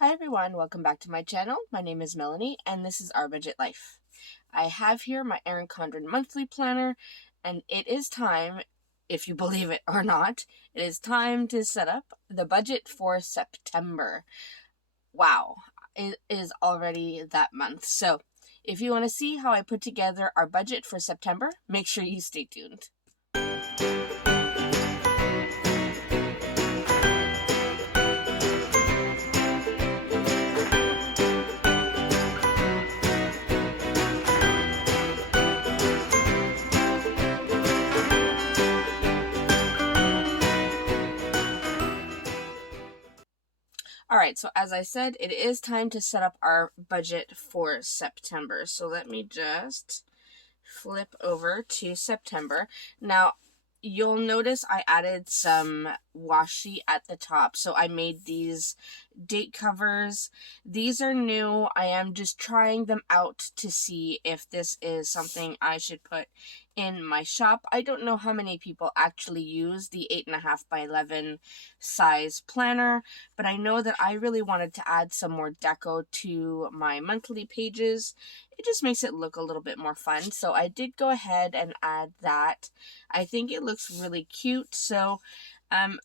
Hi everyone, welcome back to my channel. My name is Melanie and this is Our Budget Life. I have here my Erin Condren monthly planner and it is time, if you believe it or not, it is time to set up the budget for September. Wow, it is already that month. So if you want to see how I put together our budget for September, make sure you stay tuned. Alright, so as I said, it is time to set up our budget for September. So let me just flip over to September. Now, you'll notice I added some washi at the top. So I made these date covers. These are new. I am just trying them out to see if this is something I should put in my shop. I don't know how many people actually use the 8.5 by 11 size planner, but I know that I really wanted to add some more deco to my monthly pages. It just makes it look a little bit more fun. So I did go ahead and add that. I think it looks really cute. So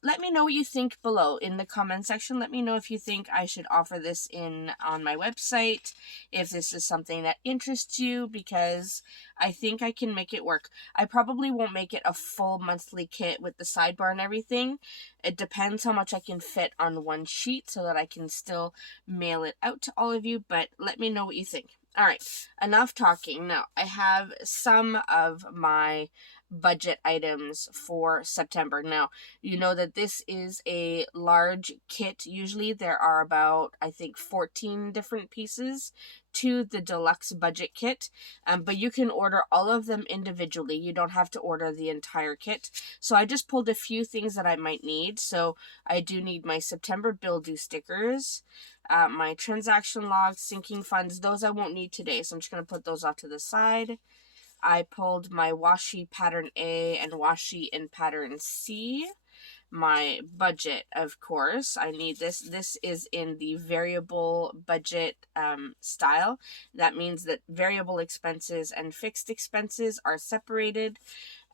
let me know what you think below in the comment section. Let me know if you think I should offer this on my website, if this is something that interests you, because I think I can make it work. I probably won't make it a full monthly kit with the sidebar and everything. It depends how much I can fit on one sheet so that I can still mail it out to all of you, but let me know what you think. All right, enough talking. Now, I have some of my budget items for September. Now, you know that this is a large kit. Usually there are about, I think, 14 different pieces to the deluxe budget kit, but you can order all of them individually. You don't have to order the entire kit. So I just pulled a few things that I might need. So I do need my September bill due stickers, my transaction logs, sinking funds. Those I won't need today, so I'm just going to put those off to the side. I pulled my washi pattern A and washi in pattern C. My budget, of course, I need this. This is in the variable budget style. That means that variable expenses and fixed expenses are separated.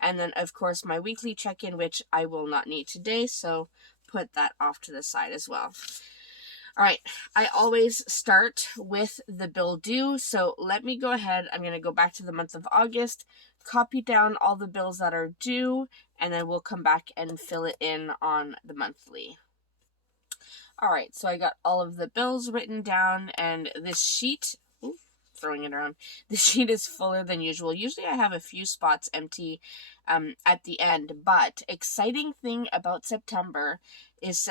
And then, of course, my weekly check-in, which I will not need today, so put that off to the side as well. All right, I always start with the bill due, so let me go ahead. I'm going to go back to the month of August, copy down all the bills that are due, and then we'll come back and fill it in on the monthly. All right, so I got all of the bills written down, and this sheet, throwing it around, the sheet is fuller than usual. Usually I have a few spots empty at the end, but exciting thing about September is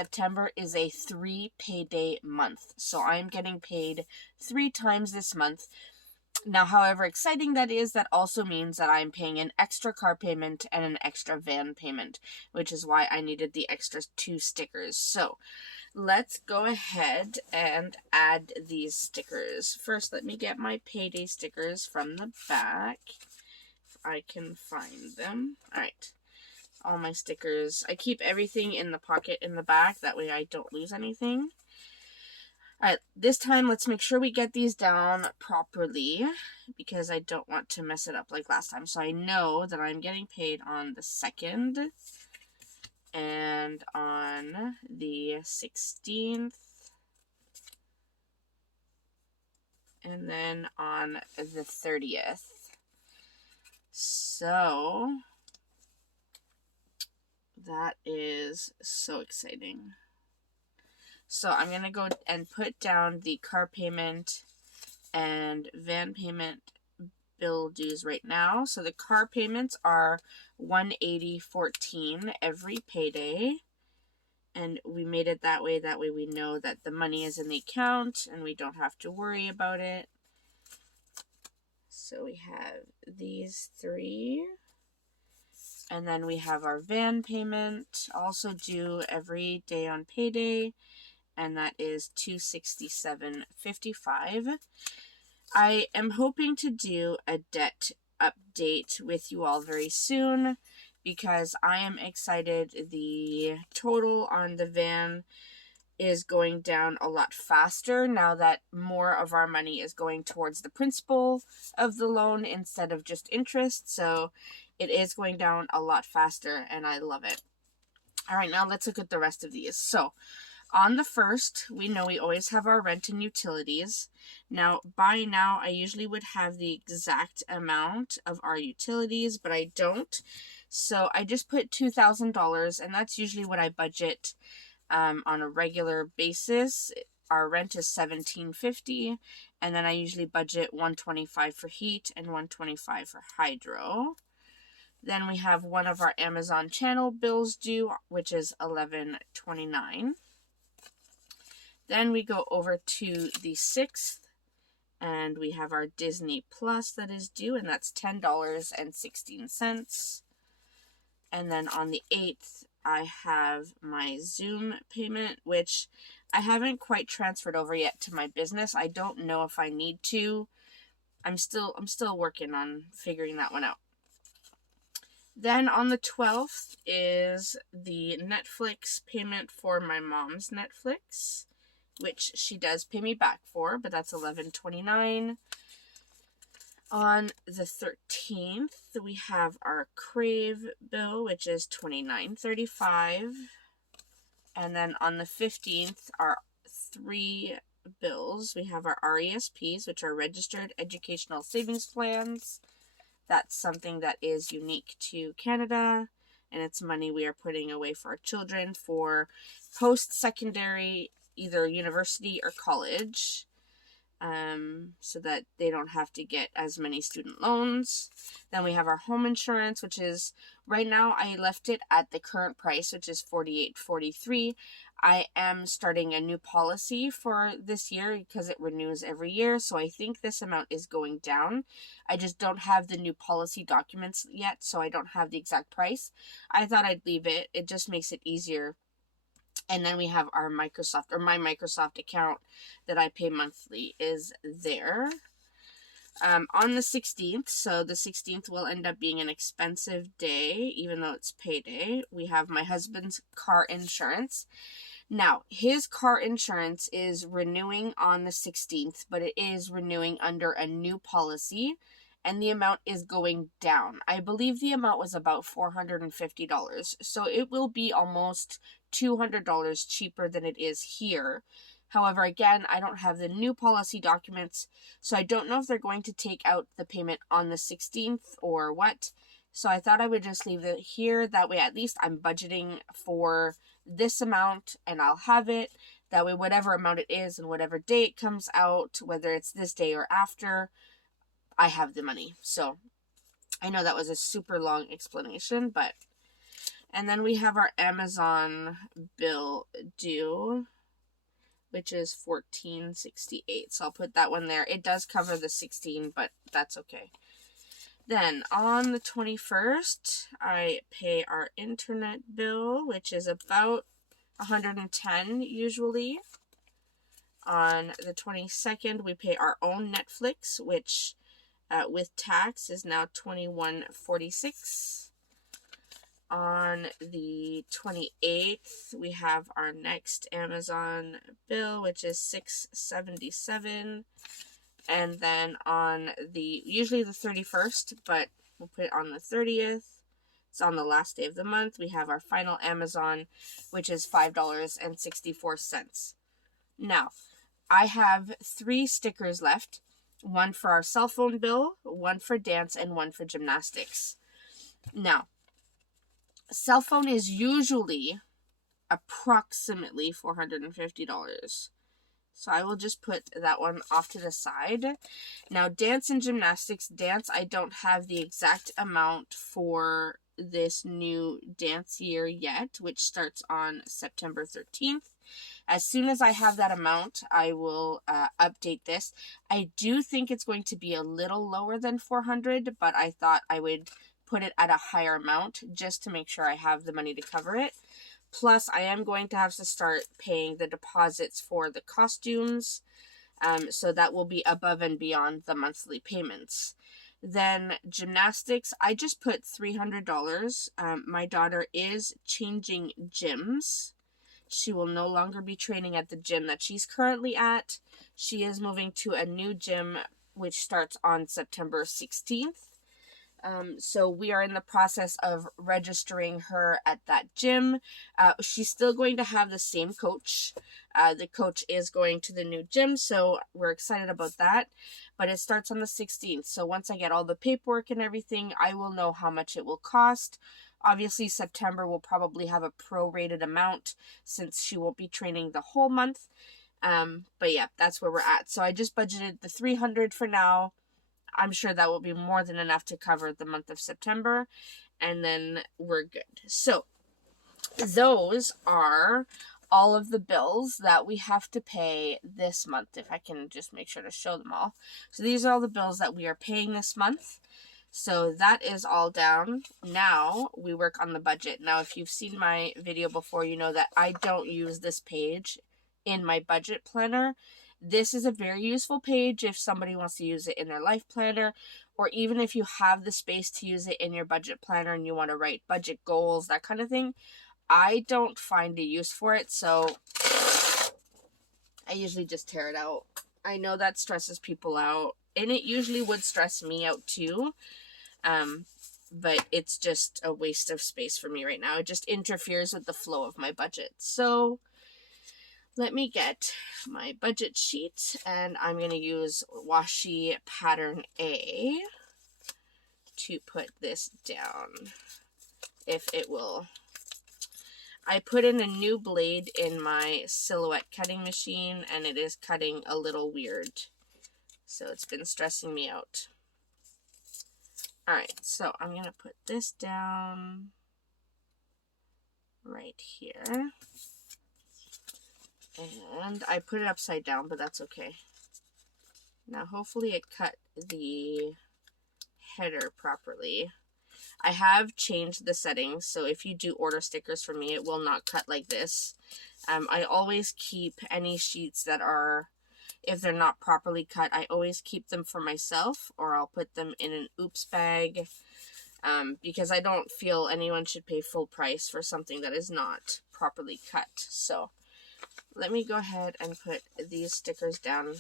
a 3 payday month. So I'm getting paid 3 times this month. Now, however exciting that is, that also means that I'm paying an extra car payment and an extra van payment, which is why I needed the extra 2 stickers. So let's go ahead and add these stickers. First, let me get my payday stickers from the back, if I can find them. All right. All my stickers. I keep everything in the pocket in the back. That way I don't lose anything. All right, this time let's make sure we get these down properly because I don't want to mess it up like last time. So I know that I'm getting paid on the 2nd and on the 16th. And then on the 30th. So that is so exciting. So I'm going to go and put down the car payment and van payment bill dues right now. So the car payments are $180.14 every payday. And we made it that way. That way we know that the money is in the account and we don't have to worry about it. So we have these 3. And then we have our van payment, also due every day on payday, and that is $267.55. I am hoping to do a debt update with you all very soon because I am excited. The total on the van is going down a lot faster now that more of our money is going towards the principal of the loan instead of just interest. So it is going down a lot faster, and I love it. All right, now let's look at the rest of these. So on the first, we know we always have our rent and utilities. Now, by now, I usually would have the exact amount of our utilities, but I don't. So I just put $2,000, and that's usually what I budget on a regular basis. Our rent is $1,750, and then I usually budget $125 for heat and $125 for hydro. Then we have one of our Amazon channel bills due, which is $11.29. Then we go over to the 6th, and we have our Disney Plus that is due, and that's $10.16. And then on the 8th, I have my Zoom payment, which I haven't quite transferred over yet to my business. I don't know if I need to. I'm still working on figuring that one out. Then on the 12th is the Netflix payment for my mom's Netflix, which she does pay me back for, but that's $11.29. On the 13th, we have our Crave bill, which is $29.35. And then on the 15th, our 3 bills. We have our RESPs, which are Registered Educational Savings Plans. That's something that is unique to Canada, and it's money we are putting away for our children for post-secondary, either university or college, so that they don't have to get as many student loans. Then we have our home insurance, which is, right now I left it at the current price, which is $48.43. I am starting a new policy for this year because it renews every year, so I think this amount is going down. I just don't have the new policy documents yet, so I don't have the exact price. I thought I'd leave it. It just makes it easier. And then we have our Microsoft, or my Microsoft account that I pay monthly is there. On the 16th, so the 16th will end up being an expensive day, even though it's payday. We have my husband's car insurance. Now, his car insurance is renewing on the 16th, but it is renewing under a new policy, and the amount is going down. I believe the amount was about $450, so it will be almost $200 cheaper than it is here. However, again, I don't have the new policy documents, so I don't know if they're going to take out the payment on the 16th or what. So I thought I would just leave it here. That way, at least I'm budgeting for this amount and I'll have it. That way, whatever amount it is and whatever day it comes out, whether it's this day or after, I have the money. So I know that was a super long explanation, but... And then we have our Amazon bill due, which is $14.68. So I'll put that one there. It does cover the 16, but that's okay. Then on the 21st, I pay our internet bill, which is about $110 usually. On the 22nd, we pay our own Netflix, which with tax is now $21.46. On the 28th, we have our next Amazon bill, which is $6.77. And then on usually the 31st, but we'll put it on the 30th. It's on the last day of the month. We have our final Amazon, which is $5.64. Now, I have 3 stickers left. One for our cell phone bill, one for dance, and one for gymnastics. Now, cell phone is usually approximately $450. So I will just put that one off to the side. Now, dance and gymnastics. Dance, I don't have the exact amount for this new dance year yet, which starts on September 13th. As soon as I have that amount, I will update this. I do think it's going to be a little lower than $400, but I thought I would put it at a higher amount just to make sure I have the money to cover it. Plus, I am going to have to start paying the deposits for the costumes, so that will be above and beyond the monthly payments. Then gymnastics, I just put $300. My daughter is changing gyms. She will no longer be training at the gym that she's currently at. She is moving to a new gym, which starts on September 16th. So we are in the process of registering her at that gym. She's still going to have the same coach. The coach is going to the new gym, so we're excited about that. But it starts on the 16th. So once I get all the paperwork and everything, I will know how much it will cost. Obviously, September will probably have a prorated amount since she won't be training the whole month. But yeah, that's where we're at. So I just budgeted the $300 for now. I'm sure that will be more than enough to cover the month of September, and then we're good. So those are all of the bills that we have to pay this month, if I can just make sure to show them all. So these are all the bills that we are paying this month. So that is all down. Now we work on the budget. Now, if you've seen my video before, you know that I don't use this page in my budget planner. This is a very useful page if somebody wants to use it in their life planner, or even if you have the space to use it in your budget planner and you want to write budget goals, that kind of thing. I don't find a use for it, so I usually just tear it out. I know that stresses people out, and it usually would stress me out too. But it's just a waste of space for me right now. It just interferes with the flow of my budget. So let me get my budget sheet, and I'm going to use washi pattern A to put this down, if it will. I put in a new blade in my Silhouette cutting machine, and it is cutting a little weird. So it's been stressing me out. Alright, so I'm going to put this down right here. And I put it upside down, but that's okay. Now, hopefully it cut the header properly. I have changed the settings, so if you do order stickers from me, it will not cut like this. I always keep any sheets that are, if they're not properly cut, I always keep them for myself, or I'll put them in an oops bag, because I don't feel anyone should pay full price for something that is not properly cut. So let me go ahead and put these stickers down.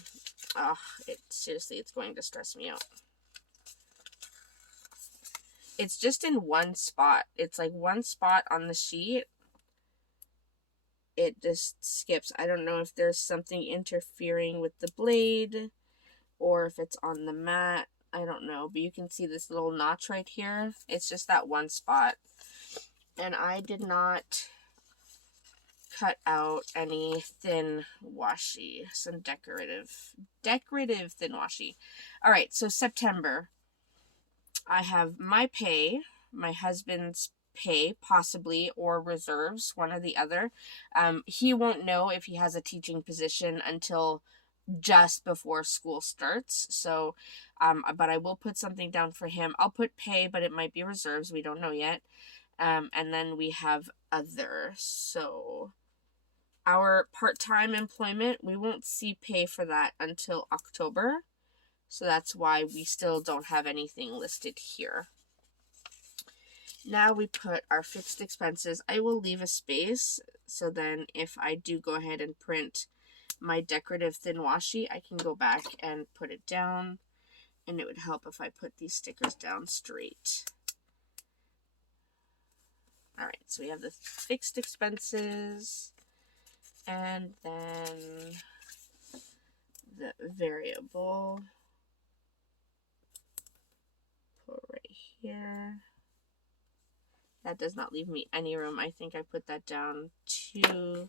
Seriously, it's going to stress me out. It's just in one spot. It's like one spot on the sheet. It just skips. I don't know if there's something interfering with the blade or if it's on the mat. I don't know, but you can see this little notch right here. It's just that one spot. And I did not cut out any thin washi, some decorative thin washi. All right, so September, I have my pay, my husband's pay, possibly, or reserves, one or the other. He won't know if he has a teaching position until just before school starts. So, but I will put something down for him. I'll put pay, but it might be reserves. We don't know yet. And then we have other. So our part-time employment, we won't see pay for that until October. So that's why we still don't have anything listed here. Now we put our fixed expenses. I will leave a space, so then if I do go ahead and print my decorative thin washi, I can go back and put it down, and it would help if I put these stickers down straight. Alright, so we have the fixed expenses, and then the variable. Put right here. That does not leave me any room. I think I put that down too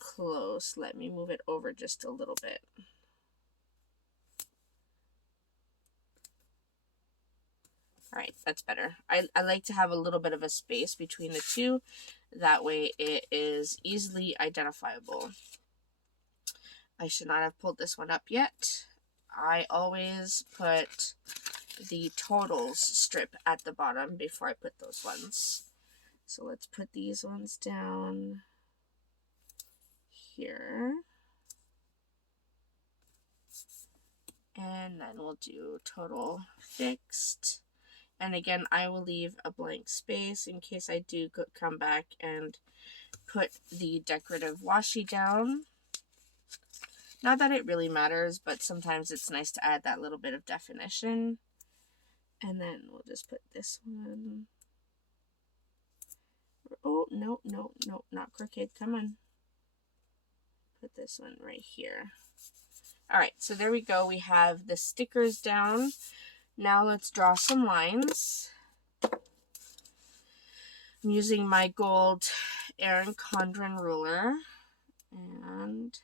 close. Let me move it over just a little bit. Alright, that's better. I like to have a little bit of a space between the two. That way it is easily identifiable. I should not have pulled this one up yet. I always put the totals strip at the bottom before I put those ones. So let's put these ones down here. And then we'll do total fixed. And again, I will leave a blank space in case I do come back and put the decorative washi down. Not that it really matters, but sometimes it's nice to add that little bit of definition. And then we'll just put this one. Oh, no, no, no, not crooked. Come on. Put this one right here. All right, so there we go. We have the stickers down. Now let's draw some lines. I'm using my gold Erin Condren ruler and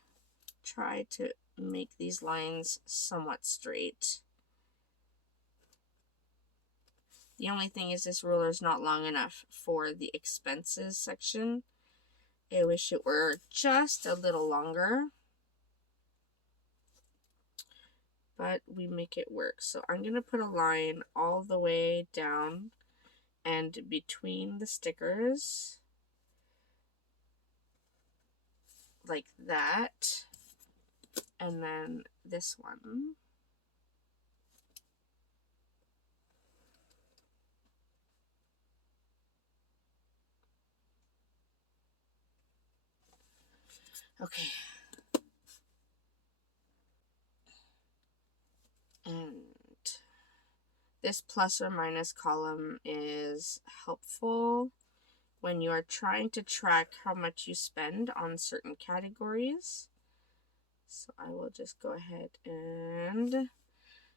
try to make these lines somewhat straight. The only thing is this ruler is not long enough for the expenses section. I wish it were just a little longer, but we make it work. So I'm going to put a line all the way down and between the stickers like that, and then this one. Okay. And this plus or minus column is helpful when you are trying to track how much you spend on certain categories. So I will just go ahead and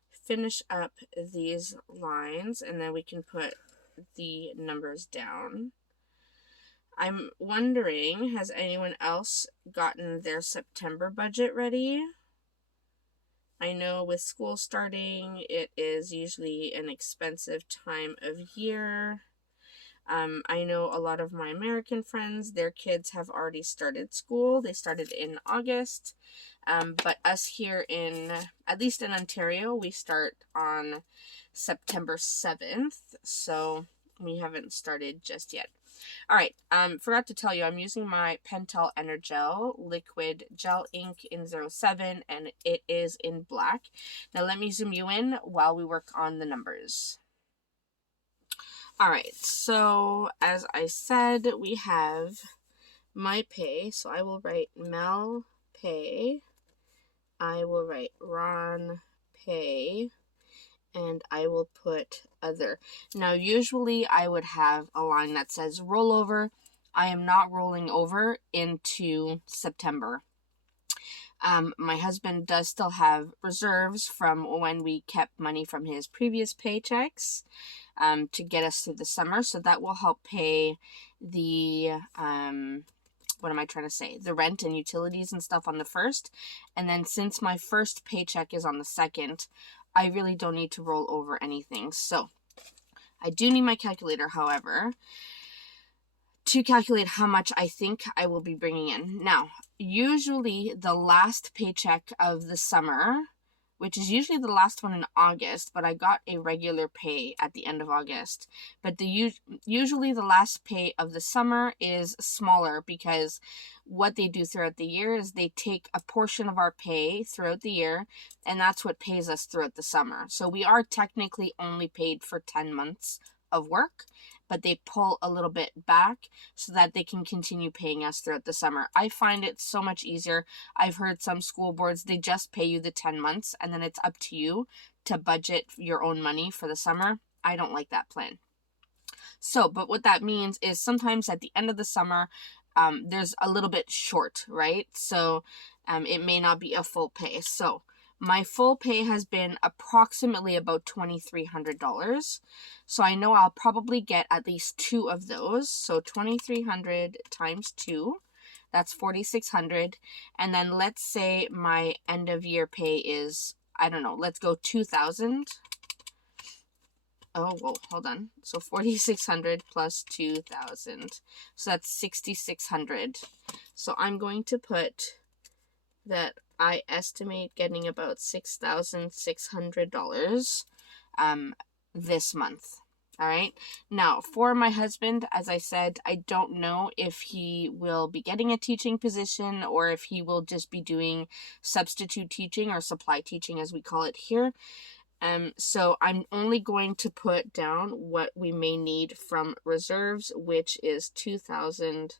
finish up these lines, and then we can put the numbers down. I'm wondering, has anyone else gotten their September budget ready? I know with school starting, it is usually an expensive time of year. I know a lot of my American friends, their kids have already started school. They started in August. But us here in, at least in Ontario, we start on September 7th. So we haven't started just yet. All right, forgot to tell you, I'm using my Pentel Energel liquid gel ink in 07, and it is in black. Now let me zoom you in while we work on the numbers. All right, so as I said, we have my pay. So I will write Mel pay. I will write Ron pay. And I will put other. Now, usually I would have a line that says rollover. I am not rolling over into September. My husband does still have reserves from when we kept money from his previous paychecks to get us through the summer. So that will help pay the, what am I trying to say? The rent and utilities and stuff on the 1st. And then since my first paycheck is on the 2nd, I really don't need to roll over anything. So I do need my calculator, however, to calculate how much I think I will be bringing in. Now, usually the last paycheck of the summer, which is usually the last one in August, but I got a regular pay at the end of August. But usually the last pay of the summer is smaller because what they do throughout the year is they take a portion of our pay throughout the year, and that's what pays us throughout the summer. So we are technically only paid for 10 months of work, but they pull a little bit back so that they can continue paying us throughout the summer. I find it so much easier. I've heard some school boards, they just pay you the 10 months and then it's up to you to budget your own money for the summer. I don't like that plan. So, but what that means is sometimes at the end of the summer, there's a little bit short, right? So it may not be a full pay. So my full pay has been approximately about $2,300. So I know I'll probably get at least 2 of those. So 2,300 times 2, that's 4,600. And then let's say my end of year pay is, I don't know, let's go 2,000. Oh, whoa, hold on. So 4,600 plus 2,000. So that's 6,600. So I'm going to put that I estimate getting about $6,600 this month. All right. Now, for my husband, as I said, I don't know if he will be getting a teaching position or if he will just be doing substitute teaching or supply teaching, as we call it here. So I'm only going to put down what we may need from reserves, which is $2,500.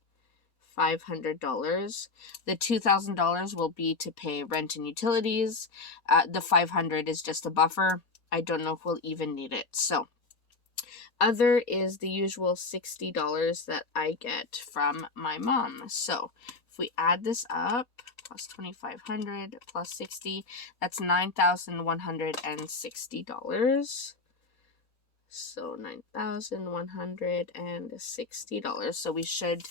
$500. The $2,000 will be to pay rent and utilities. The $500 is just a buffer. I don't know if we'll even need it. So other is the usual $60 that I get from my mom. So if we add this up, plus 2,500 plus 60, that's $9,160. So $9,160. So we should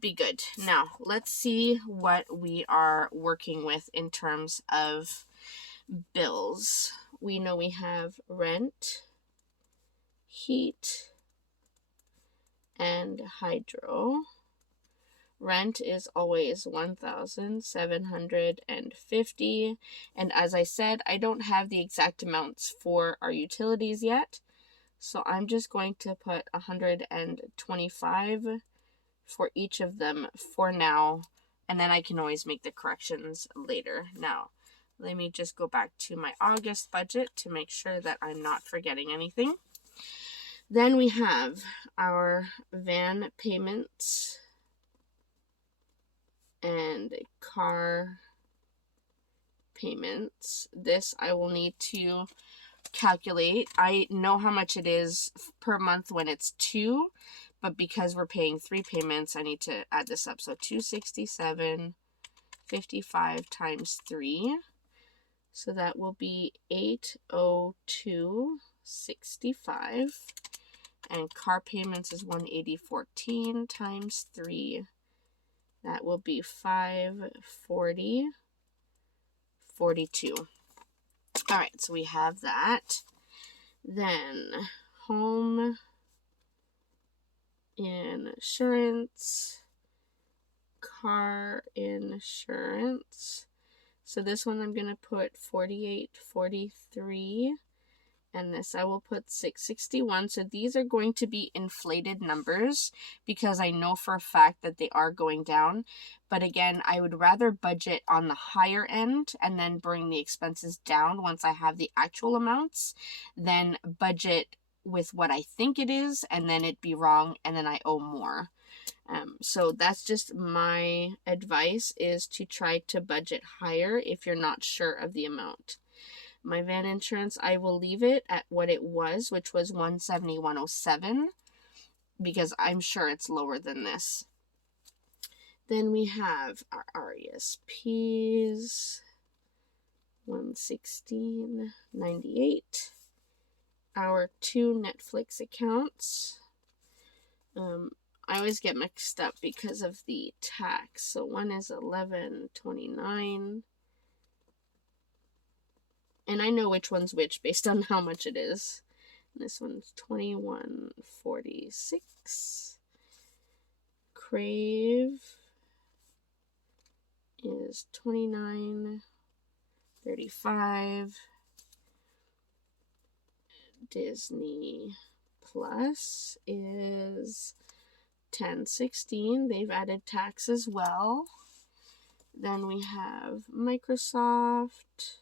be good. Now, let's see what we are working with in terms of bills. We know we have rent, heat, and hydro. Rent is always $1,750. And as I said, I don't have the exact amounts for our utilities yet. So I'm just going to put $125 for each of them for now. And then I can always make the corrections later. Now, let me just go back to my August budget to make sure that I'm not forgetting anything. Then we have our van payments and car payments. This I will need to calculate. I know how much it is per month when it's 2, but because we're paying 3 payments, I need to add this up. So $267.55 times 3. So that will be $802.65. And car payments is $180.14 times 3. That will be $540.42. All right, so we have that. Then home insurance, car insurance. So this one I'm going to put $48.43. And this I will put $661. So these are going to be inflated numbers because I know for a fact that they are going down. But again, I would rather budget on the higher end and then bring the expenses down once I have the actual amounts than budget with what I think it is and then it be wrong and then I owe more. So that's just my advice, is to try to budget higher if you're not sure of the amount. My van insurance, I will leave it at what it was, which was $171.07, because I'm sure it's lower than this. Then we have our RESPs, $116.98. Our 2 Netflix accounts. I always get mixed up because of the tax. So one is $11.29. And I know which one's which based on how much it is. This one's $21.46. Crave is $29.35. Disney Plus is $10.16. They've added tax as well. Then we have Microsoft,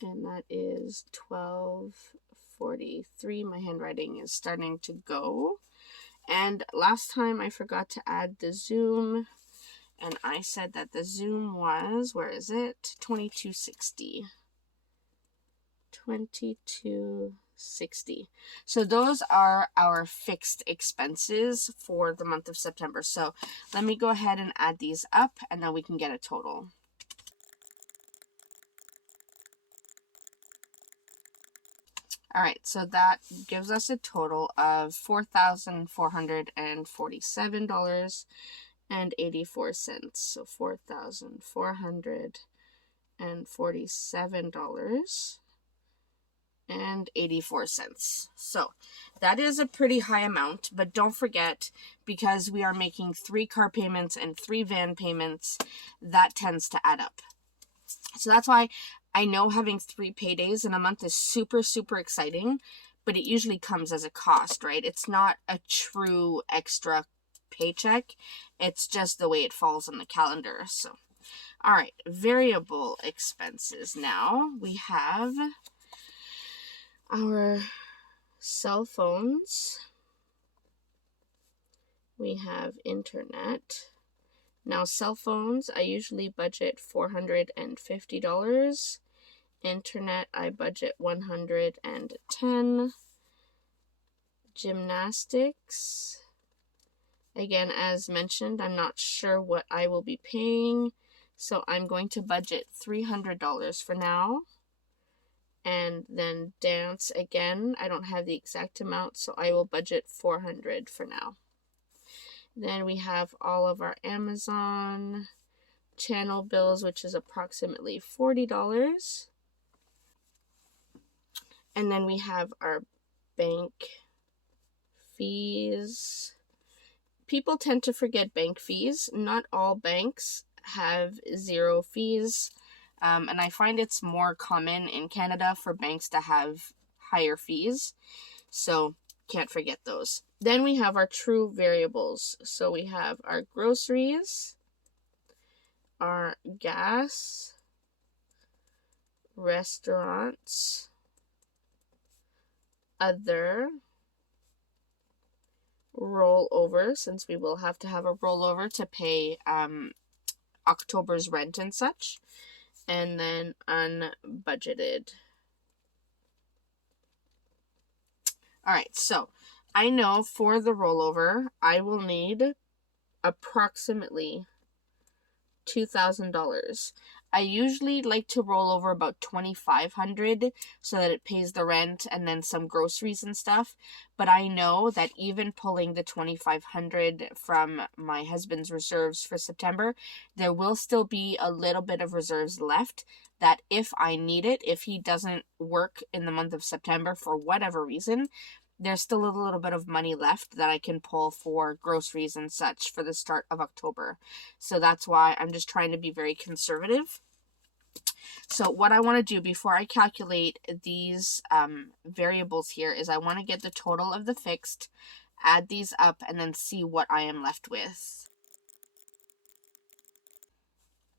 and that is $12.43. My handwriting is starting to go. And last time I forgot to add the Zoom, and I said that the Zoom was, where is it? $22.60. $22.60. So those are our fixed expenses for the month of September. So let me go ahead and add these up, and then we can get a total. All right, so that gives us a total of $4,447.84. So $4,447.84. So that is a pretty high amount, but don't forget, because we are making 3 car payments and 3 van payments, that tends to add up. So that's why I know having 3 paydays in a month is super, super exciting, but it usually comes as a cost, right? It's not a true extra paycheck. It's just the way it falls on the calendar. So, all right, variable expenses. Now we have our cell phones, We have internet. Now, cell phones, I usually budget $450. Internet, I budget $110. Gymnastics, again, as mentioned, I'm not sure what I will be paying, so I'm going to budget $300 for now. And then dance, again, I don't have the exact amount, so I will budget $400 for now. Then we have all of our Amazon channel bills, which is approximately $40. And then we have our bank fees. People tend to forget bank fees. Not all banks have zero fees. And I find it's more common in Canada for banks to have higher fees. So can't forget those. Then we have our true variables. So we have our groceries, our gas, restaurants, other, rollover, since we will have to have a rollover to pay October's rent and such, and then unbudgeted. All right, so I know for the rollover, I will need approximately $2,000. I usually like to roll over about $2,500 so that it pays the rent and then some groceries and stuff. But I know that even pulling the $2,500 from my husband's reserves for September, there will still be a little bit of reserves left that if I need it, if he doesn't work in the month of September for whatever reason, there's still a little bit of money left that I can pull for groceries and such for the start of October. So that's why I'm just trying to be very conservative. So what I want to do before I calculate these variables here is I want to get the total of the fixed, add these up, and then see what I am left with.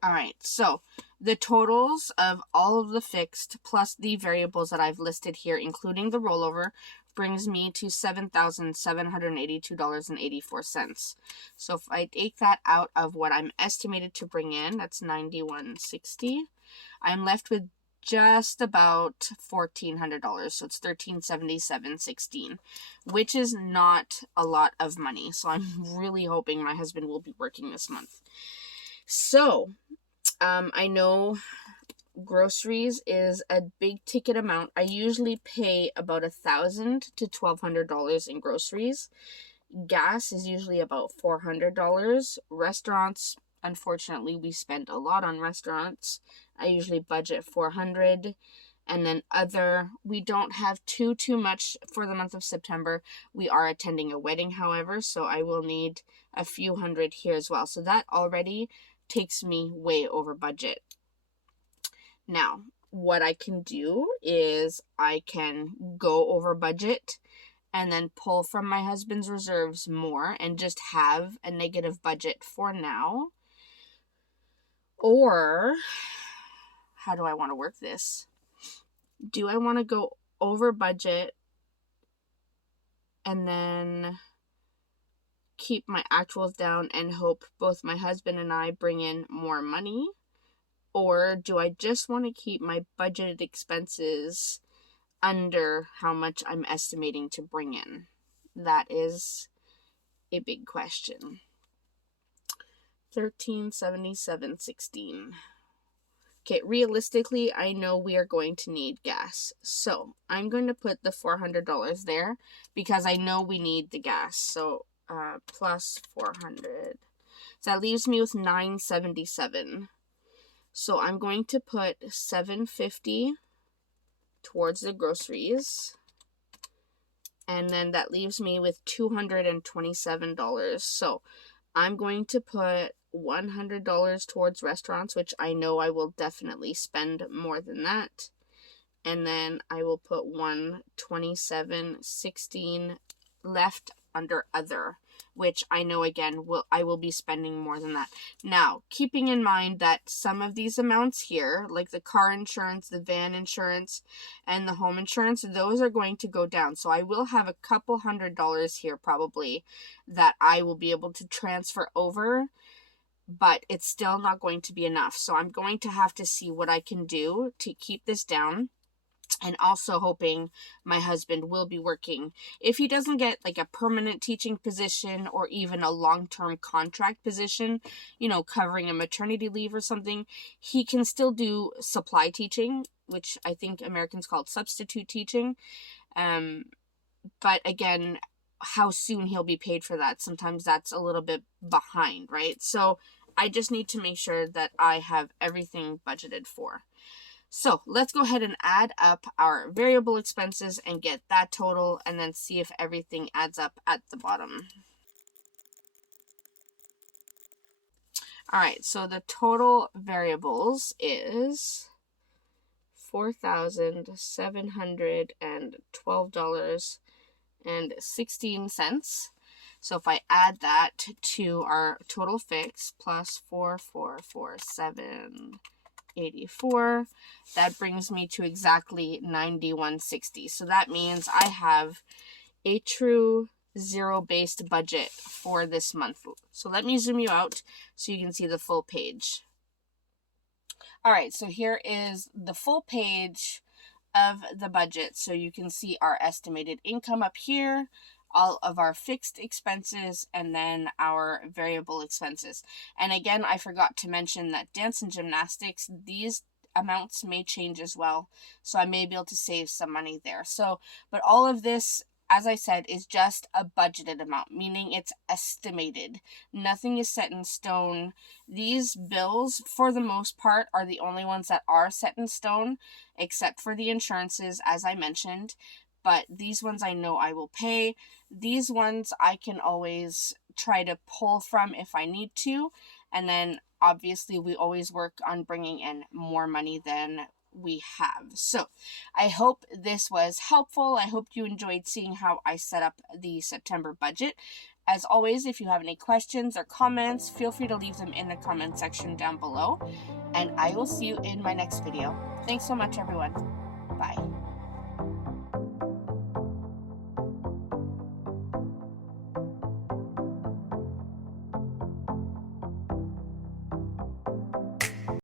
All right, so the totals of all of the fixed plus the variables that I've listed here, including the rollover, brings me to $7,782.84. So if I take that out of what I'm estimated to bring in, that's $91.60. I'm left with just about $1,400, so it's $1,377.16, which is not a lot of money. So I'm really hoping my husband will be working this month. So I know groceries is a big ticket amount. I usually pay about $1,000 to $1,200 in groceries. Gas is usually about $400. Restaurants, unfortunately, we spend a lot on restaurants. I usually budget $400. And then other, we don't have too much for the month of September. We are attending a wedding, however, so I will need a few hundred here as well. So that already takes me way over budget. Now, what I can do is I can go over budget and then pull from my husband's reserves more and just have a negative budget for now. Or, how do I want to work this? Do I want to go over budget and then keep my actuals down and hope both my husband and I bring in more money? Or do I just want to keep my budgeted expenses under how much I'm estimating to bring in? That is a big question. $1,377.16. Okay, realistically, I know we are going to need gas. So I'm going to put the $400 there because I know we need the gas. So plus 400. So that leaves me with $977. So I'm going to put $750 towards the groceries. And then that leaves me with $227. So I'm going to put $100 towards restaurants, which I know I will definitely spend more than that. And then I will put $127.16 left under other. which I know again I will be spending more than that. Now, keeping in mind that some of these amounts here, like the car insurance, the van insurance, and the home insurance, those are going to go down. So I will have a couple $100 here probably that I will be able to transfer over, but it's still not going to be enough. So I'm going to have to see what I can do to keep this down. And also hoping my husband will be working. If he doesn't get like a permanent teaching position or even a long-term contract position, covering a maternity leave or something, he can still do supply teaching, which I think Americans call substitute teaching. But again, how soon he'll be paid for that, sometimes that's a little bit behind, right? So I just need to make sure that I have everything budgeted for. So let's go ahead and add up our variable expenses and get that total, and then see if everything adds up at the bottom. All right, so the total variables is $4,712.16. So if I add that to our total fix plus 4,447.84, that brings me to exactly $91.60. So that means I have a true zero-based budget for this month. So let me zoom you out so you can see the full page. All right, so here is the full page of the budget. So you can see our estimated income up here, all of our fixed expenses, and then our variable expenses. And again, I forgot to mention that dance and gymnastics, these amounts may change as well. So I may be able to save some money there. So, but all of this, as I said, is just a budgeted amount, meaning it's estimated. Nothing is set in stone. These bills, for the most part, are the only ones that are set in stone, except for the insurances, as I mentioned. But these ones I know I will pay. These ones I can always try to pull from if I need to. And then obviously we always work on bringing in more money than we have. So I hope this was helpful. I hope you enjoyed seeing how I set up the September budget. As always, if you have any questions or comments, feel free to leave them in the comment section down below. And I will see you in my next video. Thanks so much, everyone. Bye.